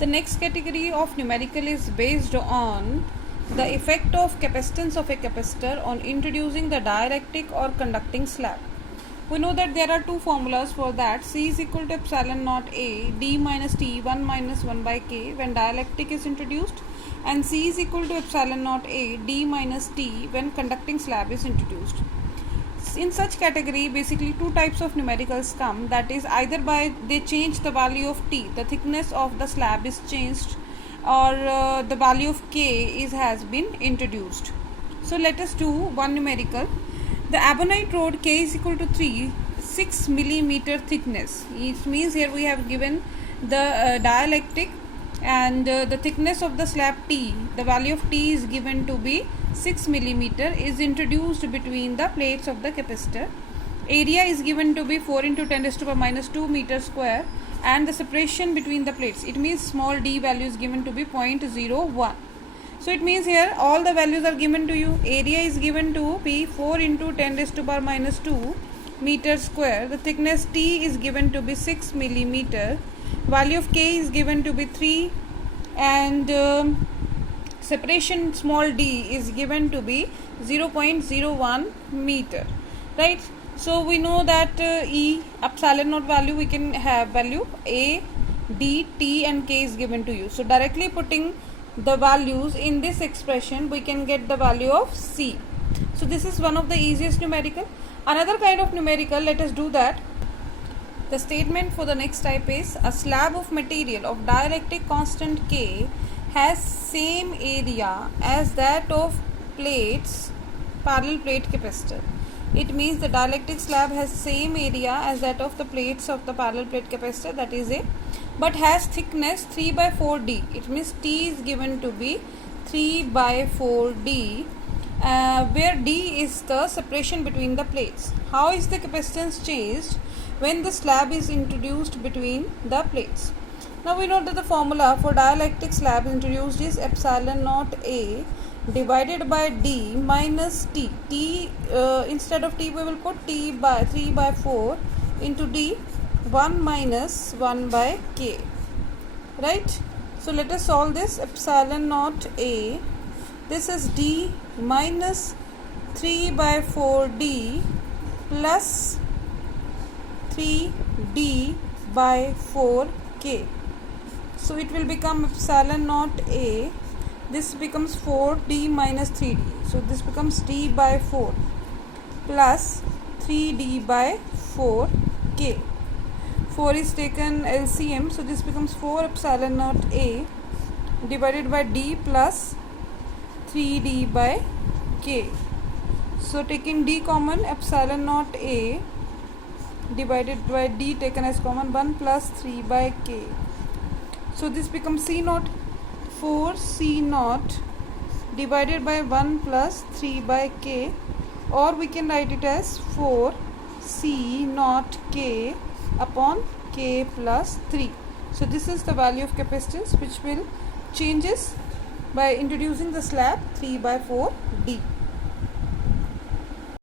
The next category of numerical is based on the effect of capacitance of a capacitor on introducing the dielectric or conducting slab. We know that there are two formulas for that. C is equal to epsilon naught A d minus t 1 minus 1 by k when dielectric is introduced, and C is equal to epsilon naught A d minus t when conducting slab is introduced. In such category, basically two types of numericals come, that is either by they change the value of t, the thickness of the slab is changed, or the value of k has been introduced. So let us do one numerical. The Ebonite rod k is equal to 6 millimeter thickness. It means here we have given the dielectric and the thickness of the slab t, the value of t is given to be 6 millimeter, is introduced between the plates of the capacitor. Area is given to be 4 into 10 raised to the power minus 2 meter square, and the separation between the plates, it means small d value is given to be 0.01. So it means here all the values are given to you. Area is given to be 4 into 10 raised to the power minus 2 meter square. The thickness t is given to be 6 millimeter. Value of k is given to be 3, and separation small d is given to be 0.01 meter, right? So we know that E epsilon naught value, we can have value A, D, T and K is given to you. So directly putting the values in this expression, we can get the value of C. So this is one of the easiest numerical. Another kind of numerical, let us do that. The statement for the next type is: a slab of material of dielectric constant K has same area as that of plates parallel plate capacitor. It means the dielectric slab has same area as that of the plates of the parallel plate capacitor, that is A, but has thickness 3 by 4 d. It means T is given to be 3 by 4 d, where d is the separation between the plates. How is the capacitance changed when the slab is introduced between the plates? Now we know that the formula for dielectric slab introduced is epsilon naught A divided by d minus t. Instead of t we will put t by 3 by 4 into d 1 minus 1 by k, right? So let us solve this. Epsilon naught A, this is d minus 3 by 4 d plus 3d by 4 k. So it will become epsilon naught A, this becomes 4d minus 3d, so this becomes d by 4 plus 3d by 4k. 4 is taken LCM, so this becomes 4 epsilon naught A divided by d plus 3d by k. So taking d common, epsilon naught A divided by d taken as common, 1 plus 3 by k. So this becomes C naught, 4 C naught divided by 1 plus 3 by k, or we can write it as 4 C naught k upon k plus 3. So this is the value of capacitance which will changes by introducing the slab 3 by 4 d.